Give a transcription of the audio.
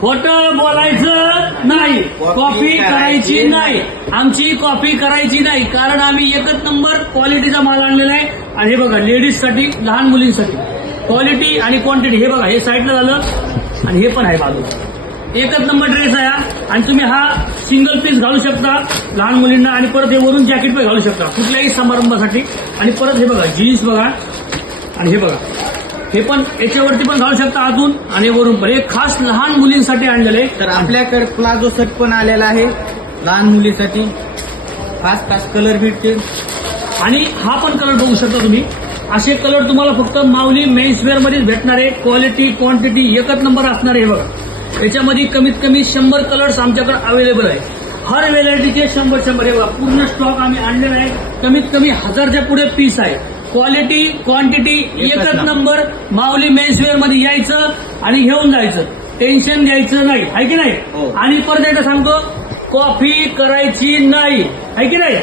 खोटं बोलायचं नाही, कॉपी करायची नाही, आमची कॉपी करायची नाही, कारण आम्ही एकच नंबर क्वालिटीचा माल आणलेला आहे. आणि हे बघा लेडीजसाठी, लहान मुलींसाठी क्वालिटी आणि क्वांटिटी. हे बघा हे साईडला झालं आणि हे पण आहे बाजूला. एकच नंबर ड्रेस आहे हा. आणि तुम्ही हा सिंगल पीस घालू शकता लहान मुलींना, आणि परत हे वरून जॅकेट पण घालू शकता कुठल्याही समारंभासाठी. आणि परत हे बघा जीन्स बघा, आणि हे बघा हे पण याच्यावरती पण घालू शकता अजून, आणि वरून पण. हे खास लहान मुलींसाठी आणलेले. तर आपल्याकडे प्लाझो सेट पण आलेला आहे लहान मुलीसाठी. खास कलर भेटतील. आणि हा पण कलर बघू शकता तुम्ही. असे कलर तुम्हाला फक्त माऊली मेन्सवेअर मध्येच भेटणार आहे. क्वालिटी क्वांटिटी एकच नंबर असणार आहे. बघा याच्यामध्ये कमीत कमी 100 कलर्स आमच्याकडे अवेलेबल आहे. हर व्हेरायटीचे 100 हे बघा पूर्ण स्टॉक आम्ही आणलेला आहे. कमीत कमी 1000च्या पुढे पीस आहे. क्वालिटी क्वांटिटी एकच नंबर. माऊली मेन्सवेअर मध्ये यायचं आणि घेऊन जायचं, टेन्शन घ्यायचं नाही, आहे की नाही. आणि परत एकदा सांगतो, कॉपी करायची नाही, आहे की नाही.